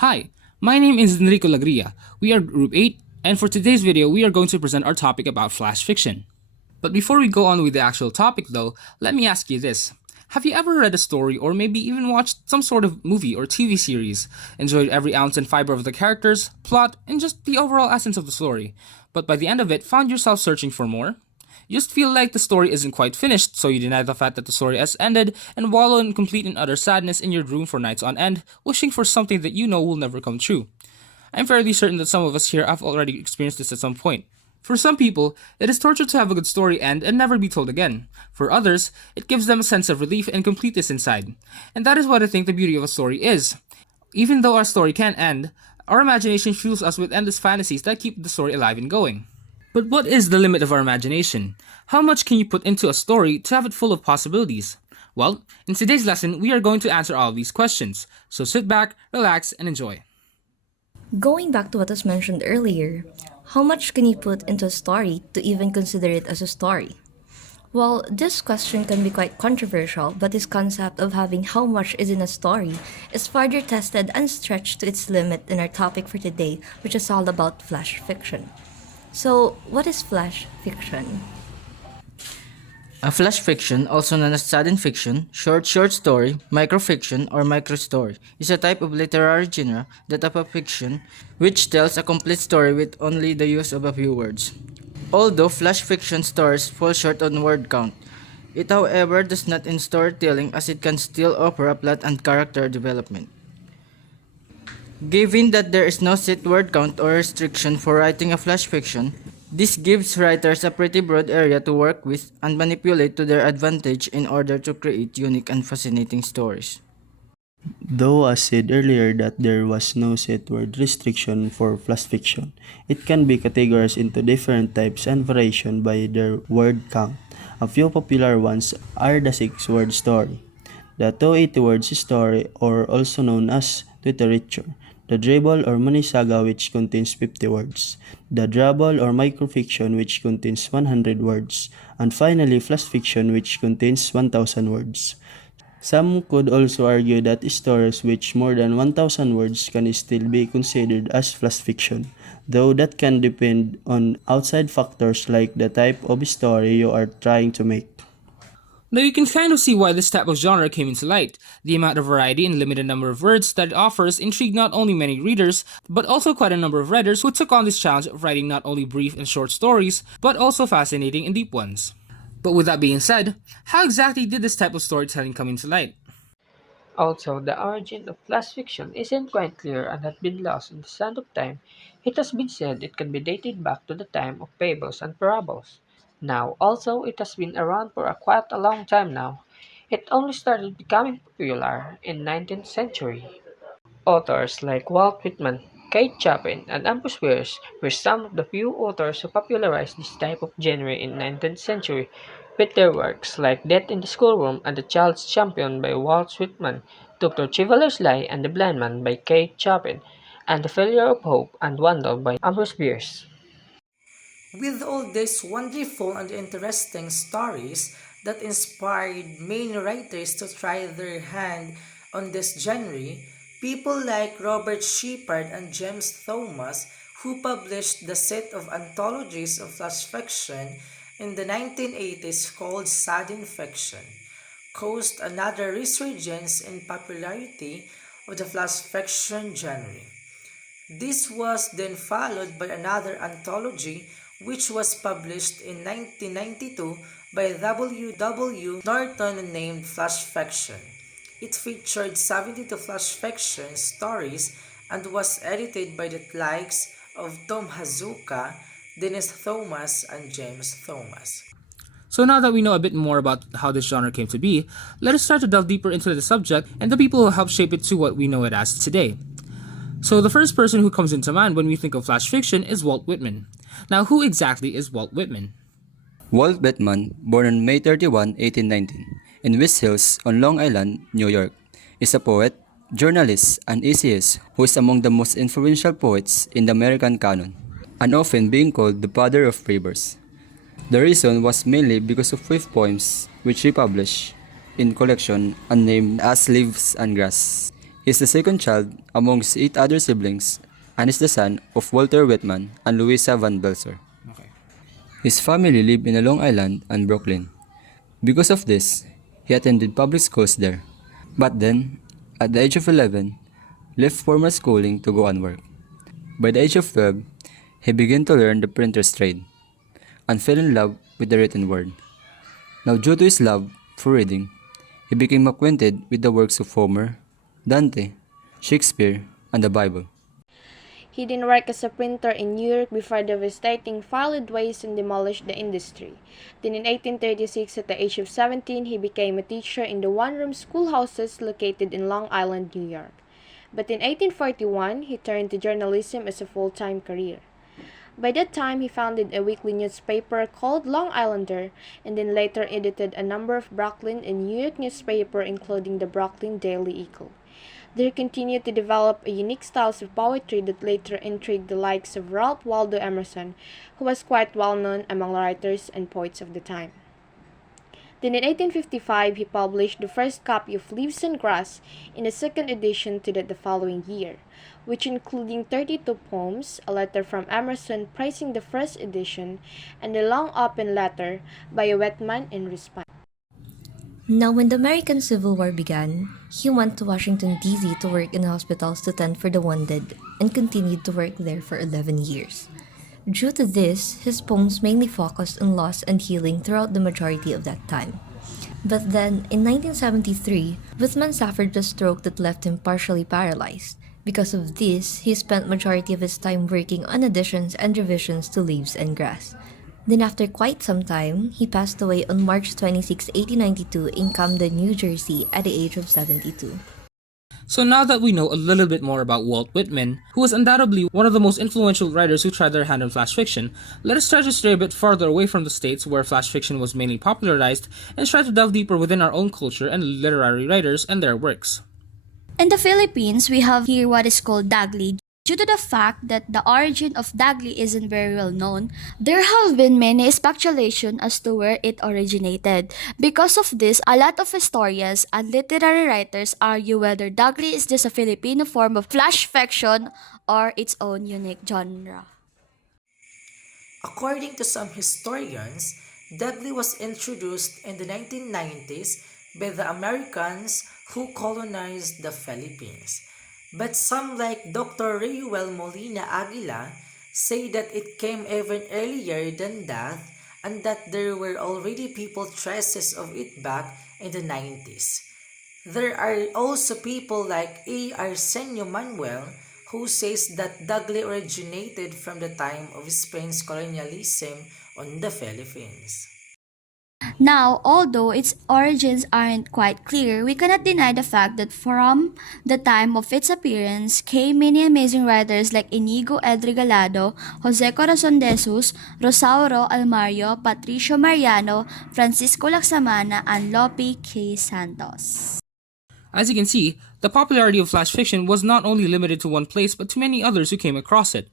Hi, my name is Enrico Lagria. We are Group 8, and for today's video, we are going to present our topic about flash fiction. But before we go on with the actual topic though, let me ask you this. Have you ever read a story or maybe even watched some sort of movie or TV series, enjoyed every ounce and fiber of the characters, plot, and just the overall essence of the story, but by the end of it found yourself searching for more? You just feel like the story isn't quite finished, so you deny the fact that the story has ended and wallow in complete and utter sadness in your room for nights on end, wishing for something that you know will never come true. I'm fairly certain that some of us here have already experienced this at some point. For some people, it is torture to have a good story end and never be told again. For others, it gives them a sense of relief and completeness inside. And that is what I think the beauty of a story is. Even though our story can end, our imagination fuels us with endless fantasies that keep the story alive and going. But what is the limit of our imagination? How much can you put into a story to have it full of possibilities? Well, in today's lesson, we are going to answer all of these questions. So sit back, relax, and enjoy. Going back to what was mentioned earlier, how much can you put into a story to even consider it as a story? Well, this question can be quite controversial, but this concept of having how much is in a story is further tested and stretched to its limit in our topic for today, which is all about flash fiction. So, what is flash fiction? A flash fiction, also known as sudden fiction, short story, microfiction, or microstory, is a type of literary genre that of a fiction which tells a complete story with only the use of a few words. Although flash fiction stories fall short on word count, it however does not in storytelling as it can still offer a plot and character development. Given that there is no set word count or restriction for writing a flash fiction, this gives writers a pretty broad area to work with and manipulate to their advantage in order to create unique and fascinating stories. Though as said earlier that there was no set word restriction for flash fiction, it can be categorized into different types and variation by their word count. A few popular ones are the 6-word story, the 280 words story or also known as literature, the drabble or mini saga which contains 50 words, the drabble or microfiction which contains 100 words, and finally flash fiction which contains 1000 words. Some could also argue that stories which more than 1000 words can still be considered as flash fiction, though that can depend on outside factors like the type of story you are trying to make. Now you can kind of see why this type of genre came into light. The amount of variety and limited number of words that it offers intrigued not only many readers, but also quite a number of writers who took on this challenge of writing not only brief and short stories, but also fascinating and deep ones. But with that being said, how exactly did this type of storytelling come into light? Also, the origin of flash fiction isn't quite clear and has been lost in the sand of time. It has been said it can be dated back to the time of fables and parables. Now, also, it has been around for quite a long time now. It only started becoming popular in 19th century. Authors like Walt Whitman, Kate Chapin, and Ambrose Bierce were some of the few authors who popularized this type of genre in 19th century with their works like Death in the Schoolroom and The Child's Champion by Walt Whitman, Dr. Chivalry's Lie and The Blind Man by Kate Chapin, and The Failure of Hope and Wonder by Ambrose Bierce. With all these wonderful and interesting stories that inspired many writers to try their hand on this genre, people like Robert Shepard and James Thomas, who published the set of anthologies of flash fiction in the 1980s called Sudden Fiction, caused another resurgence in popularity of the flash fiction genre. This was then followed by another anthology which was published in 1992 by W. W. Norton named Flash Fiction. It featured 72 flash fiction stories and was edited by the likes of Tom Hazuka, Dennis Thomas, and James Thomas. So now that we know a bit more about how this genre came to be, let us start to delve deeper into the subject and the people who helped shape it to what we know it as today. So the first person who comes into mind when we think of flash fiction is Walt Whitman. Now who exactly is Walt Whitman? Walt Whitman, born on May 31, 1819, in West Hills on Long Island, New York, is a poet, journalist, and essayist who is among the most influential poets in the American canon, and often being called the father of free verse. The reason was mainly because of 5 poems which he published in collection unnamed As Leaves and Grass. He is the second child amongst 8 other siblings and is the son of Walter Whitman and Louisa Van Belser. Okay. His family lived in Long Island and Brooklyn. Because of this, he attended public schools there. But then, at the age of 11, left formal schooling to go and work. By the age of 12, he began to learn the printer's trade and fell in love with the written word. Now, due to his love for reading, he became acquainted with the works of Homer, Dante, Shakespeare, and the Bible. He then worked as a printer in New York before devastating fire waste and demolished the industry. Then in 1836, at the age of 17, he became a teacher in the one-room schoolhouses located in Long Island, New York. But in 1841, he turned to journalism as a full-time career. By that time, he founded a weekly newspaper called Long Islander, and then later edited a number of Brooklyn and New York newspapers, including the Brooklyn Daily Eagle. They continued to develop a unique style of poetry that later intrigued the likes of Ralph Waldo Emerson, who was quite well known among writers and poets of the time. Then in 1855, he published the first copy of Leaves and Grass in a second edition to that the following year, which including 32 poems, a letter from Emerson praising the first edition, and a long open letter by Whitman in response. Now, when the American Civil War began, he went to Washington, D.C. to work in hospitals to tend for the wounded and continued to work there for 11 years. Due to this, his poems mainly focused on loss and healing throughout the majority of that time. But then, in 1973, Whitman suffered a stroke that left him partially paralyzed. Because of this, he spent majority of his time working on additions and revisions to Leaves and Grass. Then after quite some time, he passed away on March 26, 1892 in Camden, New Jersey at the age of 72. So now that we know a little bit more about Walt Whitman, who was undoubtedly one of the most influential writers who tried their hand in flash fiction, let us try to stray a bit farther away from the states where flash fiction was mainly popularized and try to delve deeper within our own culture and literary writers and their works. In the Philippines, we have here what is called Dagli. Due to the fact that the origin of Dagli isn't very well known, there have been many speculations as to where it originated. Because of this, a lot of historians and literary writers argue whether Dagli is just a Filipino form of flash fiction or its own unique genre. According to some historians, Dudley was introduced in the 1990s by the Americans who colonized the Philippines. But some like Dr. Reuel Molina Aguila say that it came even earlier than that and that there were already people traces of it back in the 90s. There are also people like A. Arsenio Manuel who says that Dudley originated from the time of Spain's colonialism on the Philippines. Now, although its origins aren't quite clear, we cannot deny the fact that from the time of its appearance came many amazing writers like Inigo Ed Regalado, Jose Corazon de Jesus, Rosauro Almario, Patricio Mariano, Francisco Laksamana, and Lope K. Santos. As you can see, the popularity of flash fiction was not only limited to one place but to many others who came across it,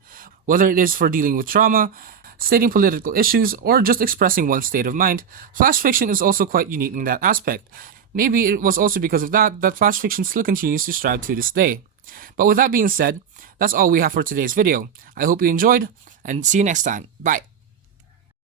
whether it is for dealing with trauma, stating political issues, or just expressing one's state of mind. Flash fiction is also quite unique in that aspect. Maybe it was also because of that flash fiction still continues to strive to this day. But with that being said, that's all we have for today's video. I hope you enjoyed, and see you next time. Bye!